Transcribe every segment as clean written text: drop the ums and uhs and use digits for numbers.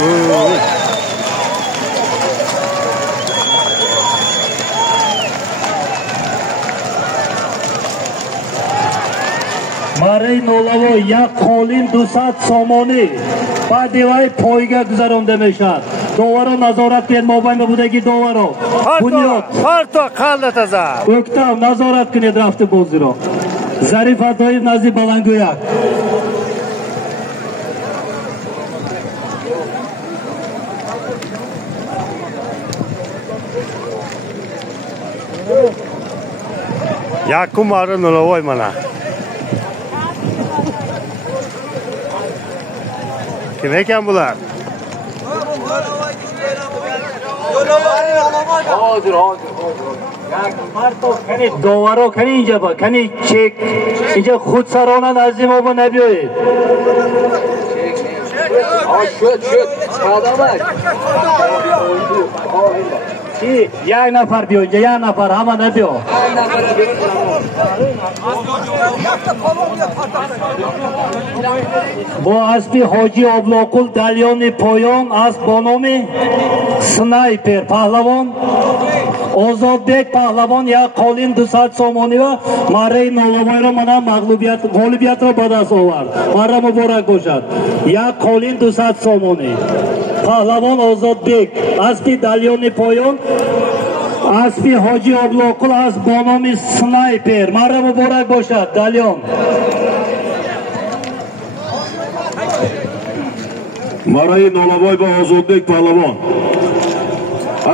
Марай Нолаво як қолин 200 сомони баъди пойга гузаронда мешавад. Доваро назорат кунед, мобайно будагӣ доваро. Бунёд. Парто қалда таза. Октав назорат кунед рафти бозиро. Зариф Атоев назди Балангӯяк. Якум aro Nolovoy mana. Kim ekan bular? Hozir. Доваро кани инҷа ба, кани чек. Инҷа худсарона назди мо набиёед. Шуд. Қадамак. Ki, یک نفر بیو اینجا، یک نفر همه نبیو. با اسبی حاجی ابلاقل دلیان پایان از بانام سنایپر پهلوان Ozodbek پهلوان یک قالین 200 سامانی و مره نولوای را منم غالبیت را به دست آورد. مره مبارک باشد. یک قالین 200 سامانی پهلوان Ozodbek اسبی دلیان پایان اسبی حاجی ابلاقل از بانام سنایپر مره مبارک باشد. دلیان مره نولوای با Ozodbek پهلوان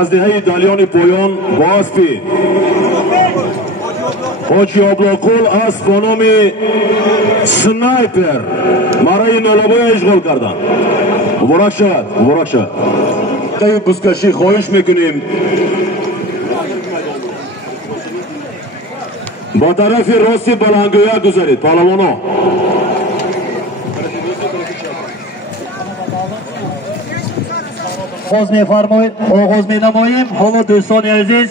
از دهه دلیان پایان با اسبی حاجی ابلاقل از بانام سنایپر مره نولوای اشغال کردند. مبارک شد. طی بزکشی خواهش میکنیم با طرف راست بلنگویه گذارید پهلوانا. آغاز می نماییم. حالا دوستان عزیز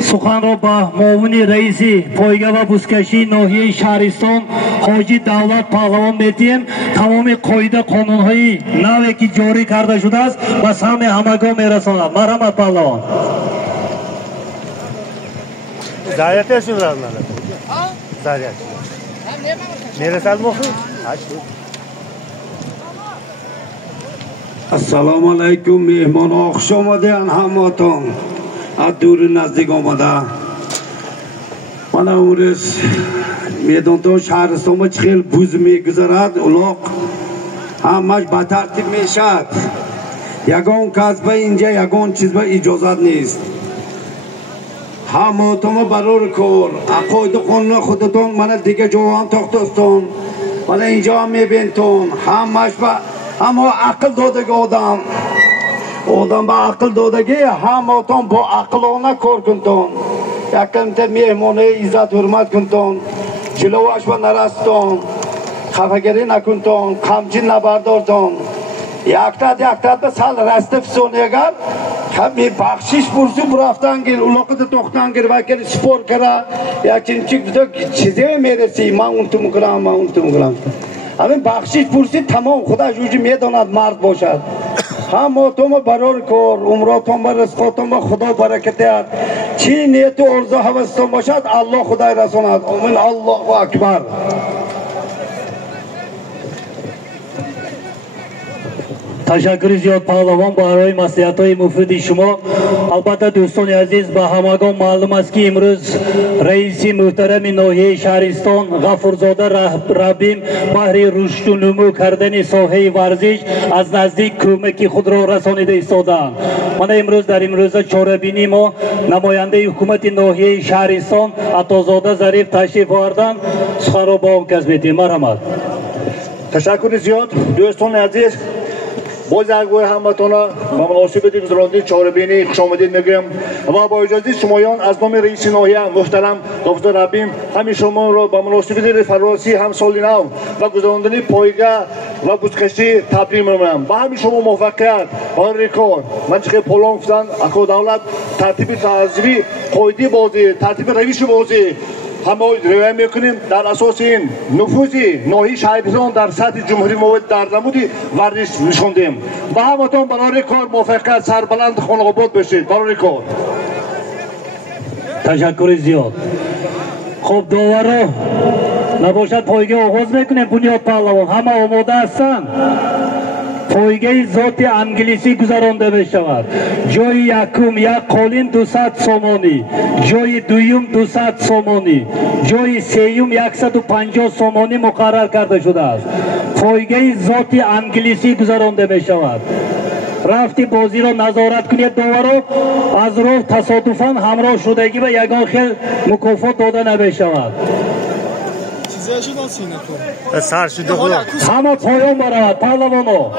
سخن را به معاون رئیس پایگاه و بزکشی ناحیه شهرستان حاجی دولت پهلوان می‌دهیم. تمام قاعده قانون‌های نوی که جاری کرده شده است به سهم همگان میرساند. مرحمت پهلوان. Zaryat şunu lazım. Zaryat. Neresi almoqi? Assalomu alaykum mehmon oqish omadan hammaton addur nazdik omada mana umriz Medonto shahristonga chiqil buzmi guzarad uloq hammash batartib meshad yagon kasba inja yagon chizba ijozat nest hammaton baror kor aqoid qonun xudton mana diga jovan to'xtaston mana inja mebenton hammash ba اما عقل دادگی آدم با عقل دادگی هماتون با عقلانه کار کنتون یکم تا مهمانه عزت حرمت کنتون جلوش با نرستون خفگری نکنتون قمچین نبردارتون یکتاد به سال رسته فسونیگر کمی بخشیش پرسی برفتن گیر اولاقت توختن گیر وکل سپور کرا یکچین چیزی میرسی من اون تو مکرم همین بخشیش پرسید تمام خدا جوجی میداند مرد باشد هماتون برار کار عمراتون بر رزقاتون با خدا برکت دهد چی نیت و عرض و حوستون باشد الله خدای رساند آمین الله اکبر. تشکر زیاد پهلوان برای نصیحت‌های مفید شما. البته دوستان عزیز به همگان معلوم است که امروز رئیس محترم ناحیه شهرستان غفورزاده ربیم بهر رشد و نمو کردن ساحه ورزش از نزدیک کمک خود را رسانیده ایستادند. من امروز در این روز چهاربینی ما نماینده حکومت ناحیه شهرستان عطازاده ظریف تشریف آوردند. سخن را با آغاز می‌دهیم. مرحمت. تشکر زیاد دوستان عزیز. باز یک بار همتون با مناسبت گذراندن چهاربینی خوش آمدید میگم و با اجازه شمایان از نام رئیس ناحیه محترم غفورزاده ربیم همین شما را با مناسبت فراسی هم سال نو و گذراندن پایگاه و بزکشی تبریک میگم. با همین شما موفقیت با رکورد من چه پولان گفتن اکو دولت ترتیب تنظیمی قاعده بازی ترتیب روش بازی همه روی میکنیم در اساس این نفوذ ناحیه شهریستان در سطح جمهوری مواد در نمود ورزش نشوندیم و همتون برای کار موفقیت سربلند خانق‌آباد بشید برای کار. تشکر زیاد. خب داورا نباشد پایگاه آغاز میکنیم. بنیاد پهلوان همه آماده هستند. پایگاه ذات انگلیسی گذرانده می شود. جای یکم یک قالین 200 سومانی، جای دویم 200 سومانی، جای سوم 150 سومانی مقرر کرده شده است. پایگاه ذات انگلیسی گذرانده می شود. رفتی بازی را نظارت کنید داورا. از راه تصادفاً همراه شدگی و یگان خیل مکافات داده نمی شود. سر شده همه پایان برود پهلوانا.